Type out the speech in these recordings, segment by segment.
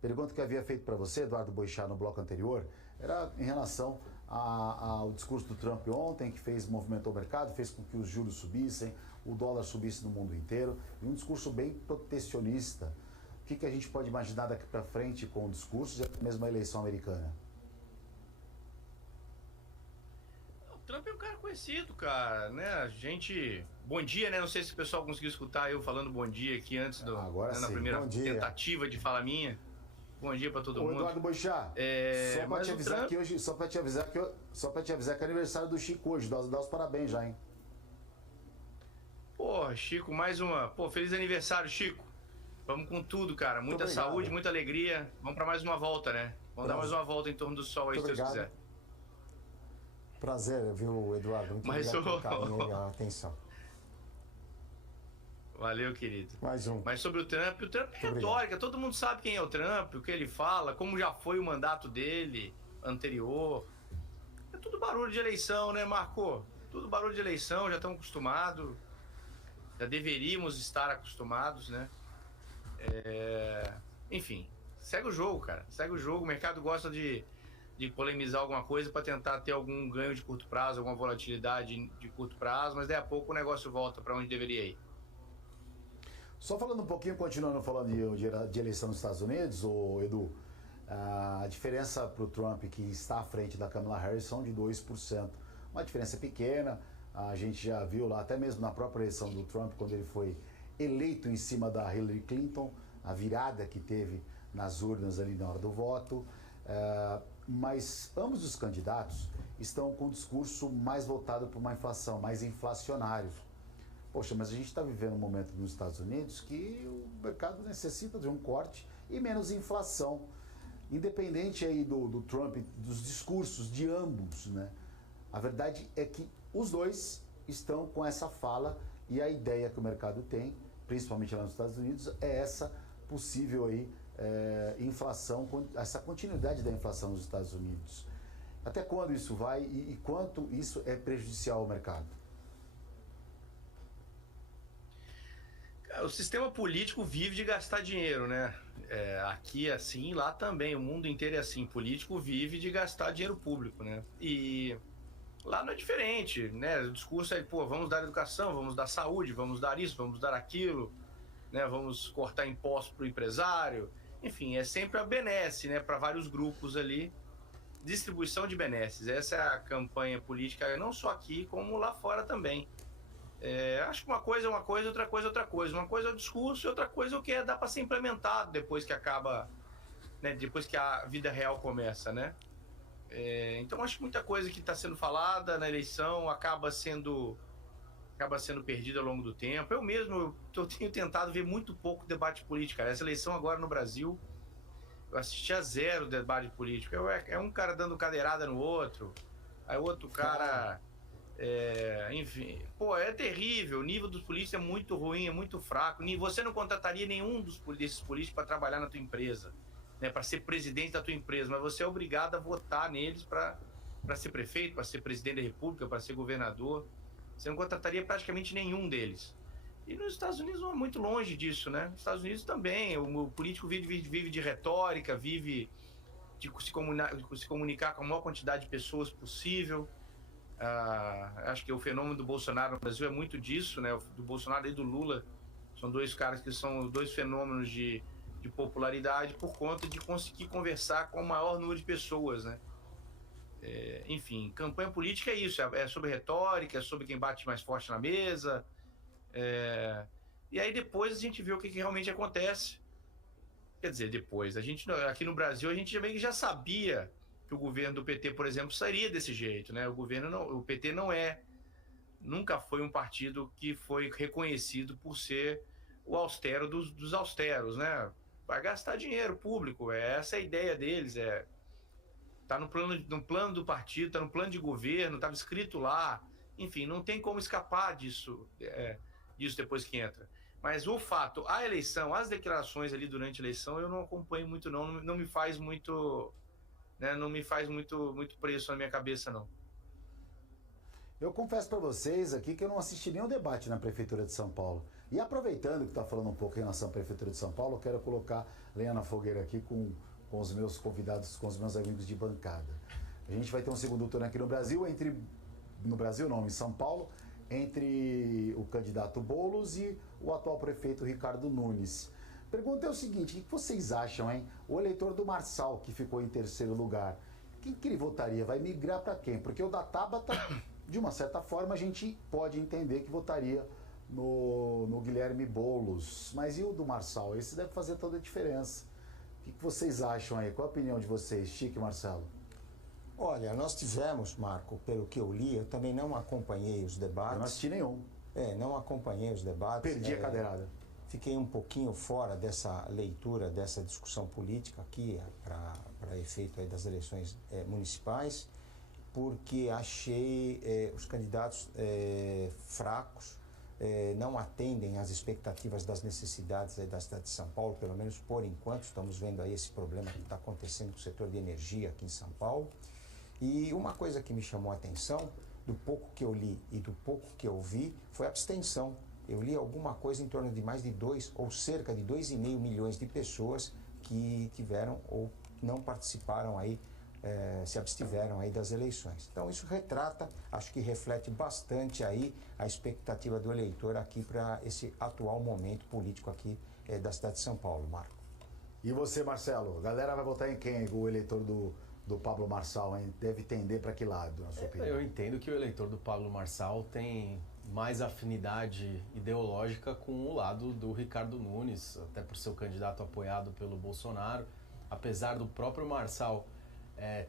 Pergunta que eu havia feito para você, Eduardo Boechat, no bloco anterior, era em relação ao discurso do Trump ontem, que movimentou o mercado, fez com que os juros subissem, o dólar subisse no mundo inteiro, e um discurso bem protecionista. O que a gente pode imaginar daqui para frente com o discurso e até mesmo a eleição americana? O Trump é um cara conhecido, cara, né? A gente... Bom dia, né? Não sei se o pessoal conseguiu escutar eu falando bom dia aqui antes Agora sim. Na primeira tentativa de fala minha. Bom dia para todo mundo. Eduardo Boechat, só para te avisar que hoje, só para te avisar que é aniversário do Chico hoje, dá os parabéns já, hein? Pô, Chico, mais uma. Pô, feliz aniversário, Chico. Vamos com tudo, cara. Muita saúde, muita alegria. Vamos para mais uma volta, né? Vamos dar mais uma volta em torno do sol aí, se Deus quiser. Prazer, viu, Eduardo? Muito obrigado pelo carinho e a atenção. Valeu, querido. Mais um. Mas sobre o Trump é retórica. Todo mundo sabe quem é o Trump, o que ele fala, como já foi o mandato dele anterior. É tudo barulho de eleição, né, Marco? Tudo barulho de eleição, já estamos acostumados. Já deveríamos estar acostumados, né? Enfim, segue o jogo, cara. Segue o jogo. O mercado gosta de polemizar alguma coisa para tentar ter algum ganho de curto prazo, alguma volatilidade de curto prazo, mas daí a pouco o negócio volta para onde deveria ir. Só falando um pouquinho, continuando falando de eleição nos Estados Unidos, Edu, a diferença para o Trump, que está à frente da Kamala Harris, são de 2%. Uma diferença pequena, a gente já viu lá, até mesmo na própria eleição do Trump, quando ele foi eleito em cima da Hillary Clinton, a virada que teve nas urnas ali na hora do voto. Mas ambos os candidatos estão com um discurso mais voltado para uma inflação, mais inflacionário. Poxa, mas a gente está vivendo um momento nos Estados Unidos que o mercado necessita de um corte e menos inflação. Independente aí do Trump, dos discursos de ambos, né? A verdade é que os dois estão com essa fala e a ideia que o mercado tem, principalmente lá nos Estados Unidos, é essa possível aí, inflação, essa continuidade da inflação nos Estados Unidos. Até quando isso vai e quanto isso é prejudicial ao mercado? O sistema político vive de gastar dinheiro, né? Aqui é assim, lá também, o mundo inteiro é assim. Político vive de gastar dinheiro público, né? E lá não é diferente, né? O discurso é, pô, vamos dar educação, vamos dar saúde, vamos dar isso, vamos dar aquilo, né? Vamos cortar impostos para o empresário. Enfim, é sempre a benesse, né? Para vários grupos ali. Distribuição de benesses. Essa é a campanha política, não só aqui, como lá fora também. Acho que uma coisa é uma coisa, outra coisa é outra coisa. Uma coisa é o discurso e outra coisa é o que dá para ser implementado depois que acaba, né, depois que a vida real começa, né? Então acho que muita coisa que está sendo falada na eleição acaba sendo perdida ao longo do tempo. Eu mesmo tenho tentado ver muito pouco debate político. Essa eleição agora no Brasil, eu assisti a zero debate político. É um cara dando cadeirada no outro, aí o outro cara... enfim, pô, é terrível. O nível dos políticos é muito ruim, é muito fraco. Você não contrataria nenhum desses políticos para trabalhar na tua empresa, né, para ser presidente da tua empresa, mas você é obrigado a votar neles para ser prefeito, para ser presidente da república, para ser governador. Você não contrataria praticamente nenhum deles. E nos Estados Unidos não é muito longe disso, né? Nos Estados Unidos também, o político vive de retórica, vive de se comunicar com a maior quantidade de pessoas possível. Acho que o fenômeno do Bolsonaro no Brasil é muito disso, né? Do Bolsonaro e do Lula são dois caras que são dois fenômenos de popularidade por conta de conseguir conversar com o maior número de pessoas, né? Enfim, campanha política é isso, é sobre retórica, é sobre quem bate mais forte na mesa, e aí depois a gente vê o que realmente acontece. Quer dizer, depois, aqui no Brasil a gente meio que já sabia que o governo do PT, por exemplo, sairia desse jeito, né? O PT nunca foi um partido que foi reconhecido por ser o austero dos austeros, né? Vai gastar dinheiro público, essa é a ideia deles, tá no plano do partido, tá no plano de governo, estava escrito lá, enfim, não tem como escapar disso, disso depois que entra. Mas o fato, a eleição, as declarações ali durante a eleição, eu não acompanho muito não me faz muito... Né, não me faz muito preço na minha cabeça, não. Eu confesso para vocês aqui que eu não assisti nenhum debate na Prefeitura de São Paulo. E aproveitando que está falando um pouco em relação à Prefeitura de São Paulo, eu quero colocar lenha na fogueira aqui com os meus convidados, com os meus amigos de bancada. A gente vai ter um segundo turno aqui no Brasil, em São Paulo, entre o candidato Boulos e o atual prefeito Ricardo Nunes. Pergunta é o seguinte, o que vocês acham, hein? O eleitor do Marçal, que ficou em terceiro lugar, quem que ele votaria? Vai migrar para quem? Porque o da Tabata, de uma certa forma, a gente pode entender que votaria no Guilherme Boulos. Mas e o do Marçal? Esse deve fazer toda a diferença. O que vocês acham aí? Qual a opinião de vocês, Chico e Marcelo? Olha, nós tivemos, Marco, pelo que eu li, eu também não acompanhei os debates. Eu não assisti nenhum. Não acompanhei os debates. Perdi a cadeirada. Fiquei um pouquinho fora dessa leitura, dessa discussão política aqui, para efeito aí das eleições municipais, porque achei os candidatos fracos, não atendem às expectativas das necessidades aí da cidade de São Paulo, pelo menos por enquanto. Estamos vendo aí esse problema que está acontecendo com o setor de energia aqui em São Paulo. E uma coisa que me chamou a atenção, do pouco que eu li e do pouco que eu vi, foi a abstenção. Eu li alguma coisa em torno de mais de 2 ou cerca de 2,5 milhões de pessoas que tiveram ou não participaram aí, se abstiveram aí das eleições. Então isso retrata, acho que reflete bastante aí a expectativa do eleitor aqui para esse atual momento político aqui da cidade de São Paulo, Marco. E você, Marcelo? A galera vai votar em quem, o eleitor do Pablo Marçal, hein? Deve tender para que lado, na sua opinião? Eu entendo que o eleitor do Pablo Marçal tem mais afinidade ideológica com o lado do Ricardo Nunes, até por ser o candidato apoiado pelo Bolsonaro. Apesar do próprio Marçal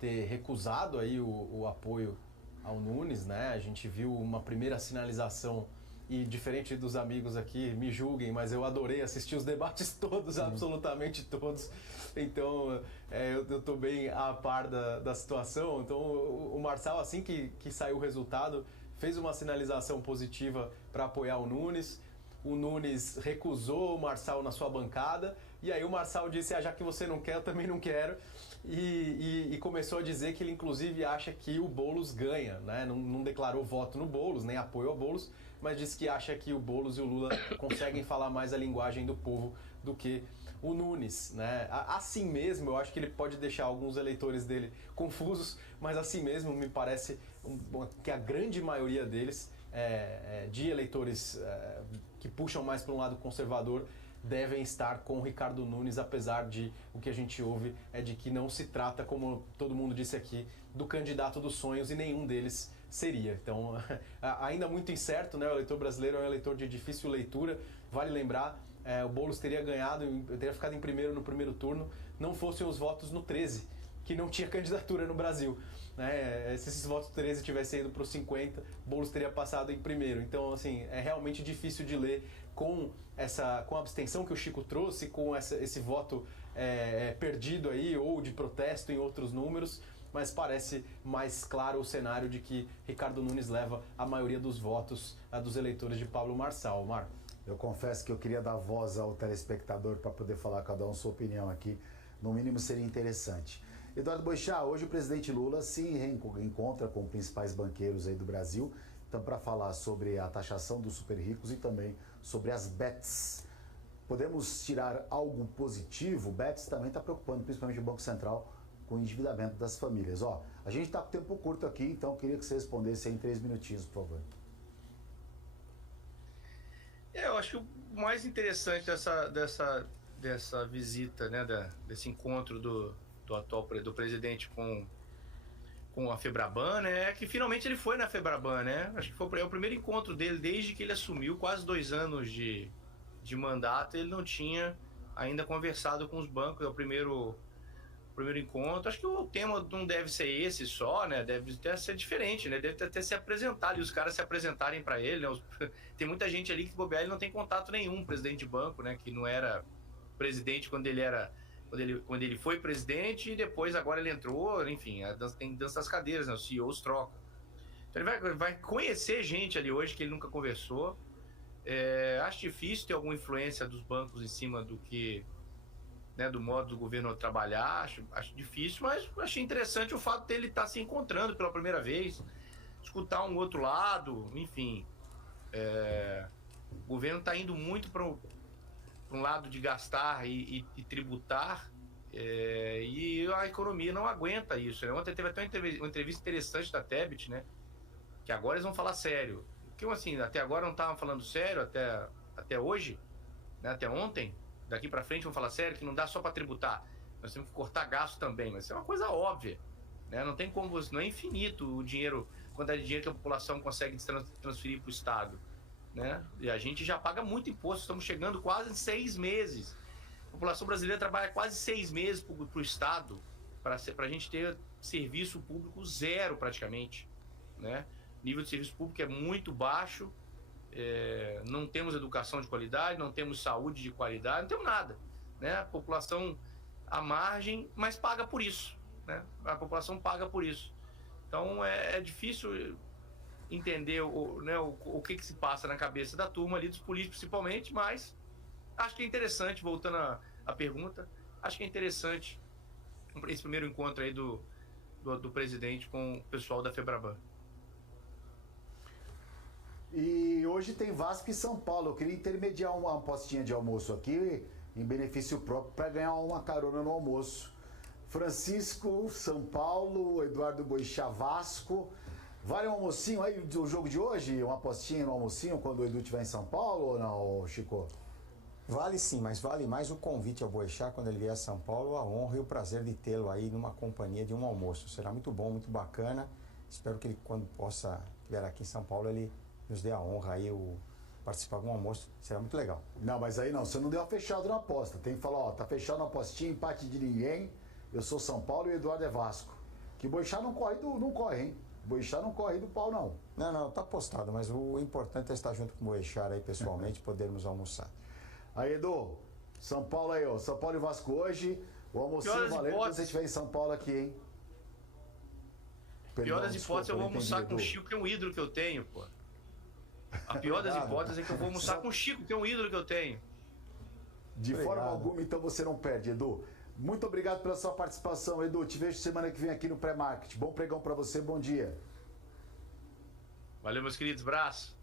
ter recusado aí o apoio ao Nunes, né? A gente viu uma primeira sinalização e, diferente dos amigos aqui, me julguem, mas eu adorei assistir os debates todos, absolutamente todos. Então, eu estou bem a par da situação. Então, o Marçal, assim que saiu o resultado, fez uma sinalização positiva para apoiar o Nunes. O Nunes recusou o Marçal na sua bancada. E aí o Marçal disse, já que você não quer, eu também não quero. E começou a dizer que ele, inclusive, acha que o Boulos ganha, né? Não declarou voto no Boulos, nem apoio ao Boulos, mas disse que acha que o Boulos e o Lula conseguem falar mais a linguagem do povo do que o Nunes, né? Assim mesmo, eu acho que ele pode deixar alguns eleitores dele confusos, mas assim mesmo me parece que a grande maioria deles, de eleitores que puxam mais para um lado conservador, devem estar com o Ricardo Nunes, apesar de o que a gente ouve é de que não se trata, como todo mundo disse aqui, do candidato dos sonhos e nenhum deles seria. Então, ainda muito incerto, né? O eleitor brasileiro é um eleitor de difícil leitura. Vale lembrar, o Boulos teria ganhado, teria ficado em primeiro no primeiro turno, não fossem os votos no 13, que não tinha candidatura no Brasil. Se esses votos 13 tivessem ido para os 50, Boulos teria passado em primeiro. Então, assim, é realmente difícil de ler com a abstenção que o Chico trouxe, com esse voto perdido aí, ou de protesto em outros números, mas parece mais claro o cenário de que Ricardo Nunes leva a maioria dos votos dos eleitores de Pablo Marçal. Marco? Eu confesso que eu queria dar voz ao telespectador para poder falar cada um sua opinião aqui. No mínimo seria interessante. Eduardo Boechat, hoje o presidente Lula se encontra com principais banqueiros aí do Brasil, então para falar sobre a taxação dos super ricos e também sobre as bets. Podemos tirar algo positivo? O BETS também está preocupando, principalmente o Banco Central, com o endividamento das famílias. A gente está com tempo curto aqui, então eu queria que você respondesse aí em 3 minutinhos, por favor. Eu acho que o mais interessante dessa visita, né, desse encontro do presidente com a Febraban, né, é que finalmente ele foi na Febraban, né? Acho que foi o primeiro encontro dele desde que ele assumiu, quase 2 anos de mandato. Ele não tinha ainda conversado com os bancos, é o primeiro encontro. Acho que o tema não deve ser esse só, né? Deve até ser diferente, né? Deve até se apresentar, e os caras se apresentarem para ele, né? Tem muita gente ali que bobear, ele não tem contato nenhum, presidente de banco, né? Que não era presidente quando ele foi presidente, e depois agora ele entrou, enfim, tem dança das cadeiras, né? Os CEOs trocam. Então ele vai conhecer gente ali hoje que ele nunca conversou. Acho difícil ter alguma influência dos bancos em cima do que, né, do modo do governo trabalhar. Acho difícil, mas achei interessante o fato dele estar se encontrando pela primeira vez. escutar um outro lado, enfim. O governo está indo muito para um lado de gastar e tributar, e a economia não aguenta isso, né? Ontem teve até uma entrevista interessante da Tebet, né? Que agora eles vão falar sério. Porque, assim, até agora não estavam falando sério, até hoje, né? Até ontem. Daqui para frente vão falar sério, que não dá só para tributar. Nós temos que cortar gasto também, mas isso é uma coisa óbvia, né? Não tem como, não é infinito o dinheiro, quantidade de dinheiro que a população consegue transferir para o Estado, né? E a gente já paga muito imposto, estamos chegando quase em 6 meses. A população brasileira trabalha quase 6 meses para o Estado, para a gente ter serviço público zero praticamente, né? O nível de serviço público é muito baixo, não temos educação de qualidade, não temos saúde de qualidade, não temos nada, né? A população à margem, mas paga por isso, né? A população paga por isso. Então é difícil entender o que se passa na cabeça da turma ali, dos políticos principalmente, mas acho que é interessante, voltando à pergunta, acho que é interessante esse primeiro encontro aí do presidente com o pessoal da Febraban. E hoje tem Vasco e São Paulo. Eu queria intermediar uma apostinha de almoço aqui, em benefício próprio, para ganhar uma carona no almoço. Francisco, São Paulo, Eduardo Boixá, Vasco. Vale um almocinho aí do jogo de hoje? Uma apostinha no almocinho quando o Edu estiver em São Paulo ou não, Chico? Vale sim, mas vale mais o convite ao Boechat quando ele vier a São Paulo, a honra e o prazer de tê-lo aí numa companhia de um almoço. Será muito bom, muito bacana. Espero que ele, quando estiver aqui em São Paulo, ele nos dê a honra aí, participar de um almoço. Será muito legal. Não, mas aí não, você não deu uma fechada na aposta. Tem que falar, ó, tá fechado na apostinha, empate de ninguém. Eu sou São Paulo e o Eduardo é Vasco. Que o Boixá não corre, hein? O Boixá não corre do pau, não. Não, tá apostado, mas o importante é estar junto com o Boechat aí pessoalmente, podermos almoçar. Aí, Edu, São Paulo aí, ó. São Paulo e Vasco hoje. O almocinho valendo quando você estiver em São Paulo aqui, hein? Pior das hipóteses, eu vou almoçar com o Chico, que é um ídolo que eu tenho, pô. A pior das hipóteses é que eu vou almoçar com o Chico, que é um ídolo que eu tenho. De forma alguma, então você não perde, Edu. Muito obrigado pela sua participação, Edu. Te vejo semana que vem aqui no Pré-Market. Bom pregão para você, bom dia. Valeu, meus queridos, abraço.